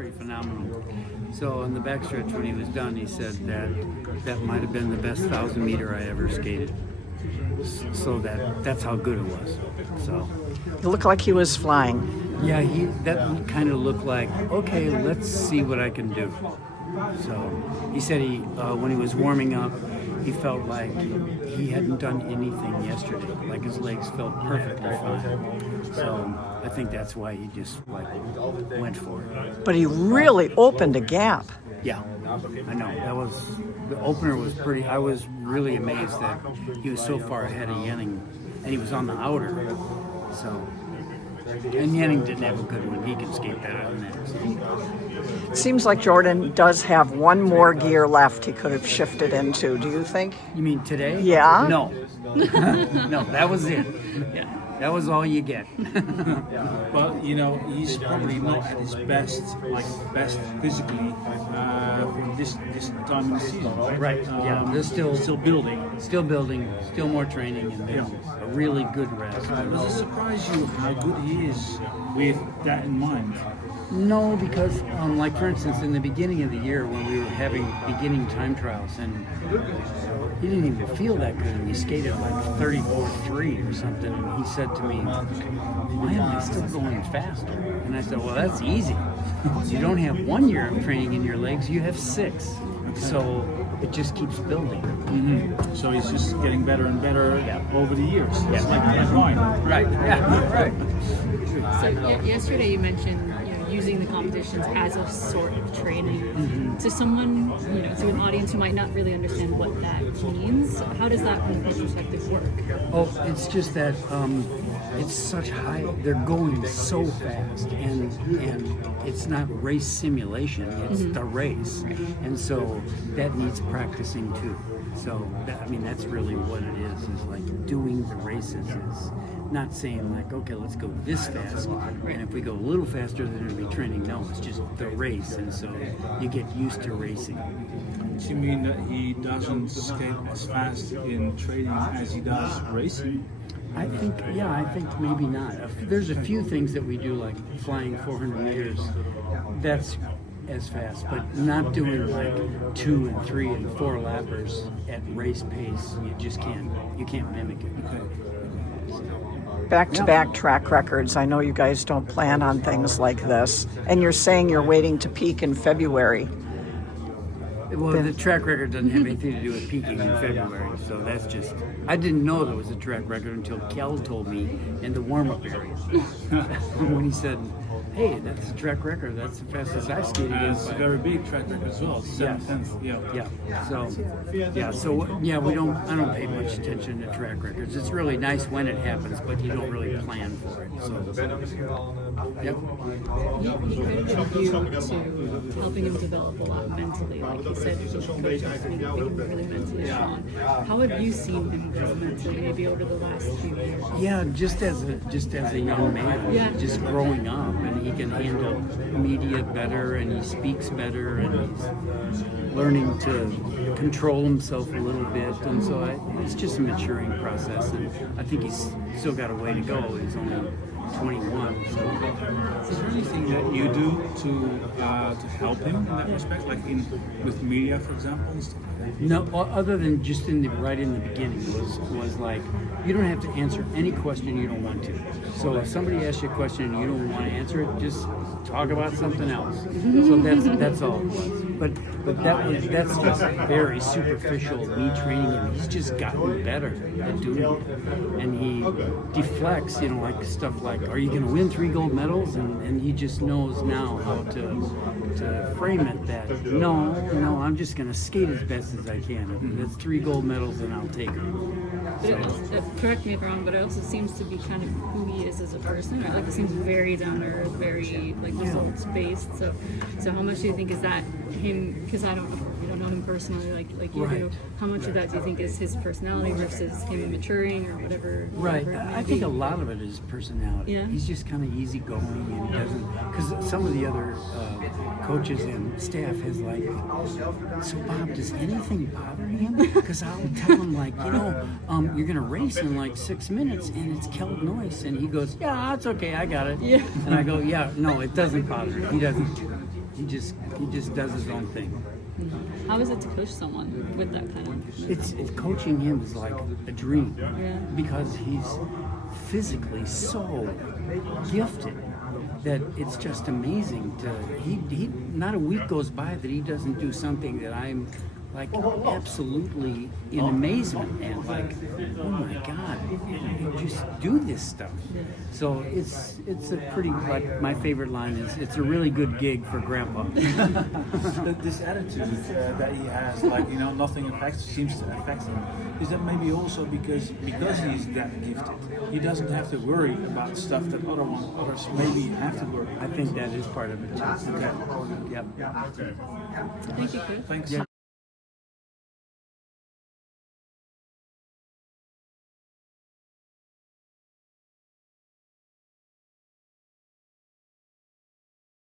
pretty phenomenal. So on the backstretch when he was done, he said that might have been the best 1,000-meter I ever skated. So that's how good it was. So It looked like he was flying. yeah, that kind of looked like, okay, let's see what I can do. So he said when he was warming up, he felt like he hadn't done anything yesterday. Like his legs felt perfectly fine. So I think that's why he just went for it. But he really opened a gap. Yeah, I know. The opener was pretty. I was really amazed that he was so far ahead of Yenning, and he was on the outer. So, and Yenning didn't have a good one. He can skate better than that. So. It seems like Jordan does have one more gear left he could have shifted into. Do you think? You mean today? Yeah. No. No, that was it. Yeah. That was all you get. But he's probably not at his best physically this time of the season, right? Right. Yeah. They're still building. Still building. Still more training, and a really good rest. Does it surprise you how good he is with that in mind? No, because like for instance, in the beginning of the year when we were having beginning time trials, and he didn't even feel that good, and he skated like 34.3 or something, and he said to me, why am I still going faster? And I said, well, that's easy. You don't have 1 year of training in your legs, you have 6. So it just keeps building. Mm-hmm. So he's just getting better and better over the years. Yeah. It's like mine. Right, yeah, right. So yesterday you mentioned using the competitions as a sort of training. To someone, to an audience who might not really understand what that means, how does that from a perspective work? Oh, it's just that it's such high, they're going so fast, and it's not race simulation, it's the race. And so that needs practicing too. So, that's really what it is like doing the races is not saying like, okay, let's go this fast, and if we go a little faster, then it'll be training. No, it's just the race, and so you get used to racing. Do you mean that he doesn't skate as fast in training as he does racing? I think maybe not. There's a few things that we do, like flying 400 meters, that's as fast, but not doing like 2 and 3 and 4 lappers at race pace. You just can't mimic it. Back-to-back track records. I know you guys don't plan on things like this. And you're saying you're waiting to peak in February. Well, the track record doesn't have anything to do with peaking in February, so that's just... I didn't know there was a track record until Kel told me in the warm-up area. When he said, hey, that's a track record, that's the fastest I've skated It's against. a very big track record as well. 7/10. I don't pay much attention to track records. It's really nice when it happens, but you don't really plan for it. So, yep. He credited you to helping him develop a lot mentally. Like he said, his coaches make him really mentally strong. How have you seen him grow mentally, maybe over the last few years? Yeah, just as a young man, just growing up, and he can handle media better, and he speaks better, and he's learning to control himself a little bit, and so it's just a maturing process, and I think he's still got a way to go. He's only 21. So. Is there anything that you do to help him in that respect, like with media, for example, and stuff like that? No, other than just right in the beginning was like, you don't have to answer any question you don't want to. So if somebody asks you a question and you don't want to answer it, just talk about something else. So that's all it was. But that's just very superficial, me training him. He's just gotten better at doing it. And he deflects, like stuff like, are you going to win 3 gold medals? And he just knows now how to frame it that, no, I'm just going to skate as best as I can. If that's 3 gold medals, then I'll take them. Correct me if I'm wrong, but it also seems to be kind of who he is as a person. Right? Like it seems very down to earth, very results based. So how much do you think is that him? Because we don't know him personally, like you do. How much of that do you think is his personality versus him maturing or whatever? Right. Whatever I think a lot of it is personality. Yeah. He's just kind of easygoing, and he doesn't. Because some of the other coaches and staff has like, so Bob, does anything bother him? Because I'll tell him like, you're gonna race in like 6 minutes, and it's Keld Noyce, and he goes, yeah, it's okay, I got it. Yeah. And I go, yeah, no, it doesn't bother him. He doesn't. He just does his own thing. How is it to coach someone with that kind of? It's coaching him is like a dream Yeah. because he's physically so gifted that it's just amazing to he not a week goes by that he doesn't do something that I'm like absolutely in amazement and like, oh my God, you just do this stuff. So it's a pretty, like my favorite line is, it's a really good gig for Grandpa. This attitude that he has, like, you know, nothing seems to affect him. Is that maybe also because he's that gifted? He doesn't have to worry about stuff that others maybe have to worry. I think that is part of it too. Okay. Yep. Thank you, Chris. Thanks. Yeah.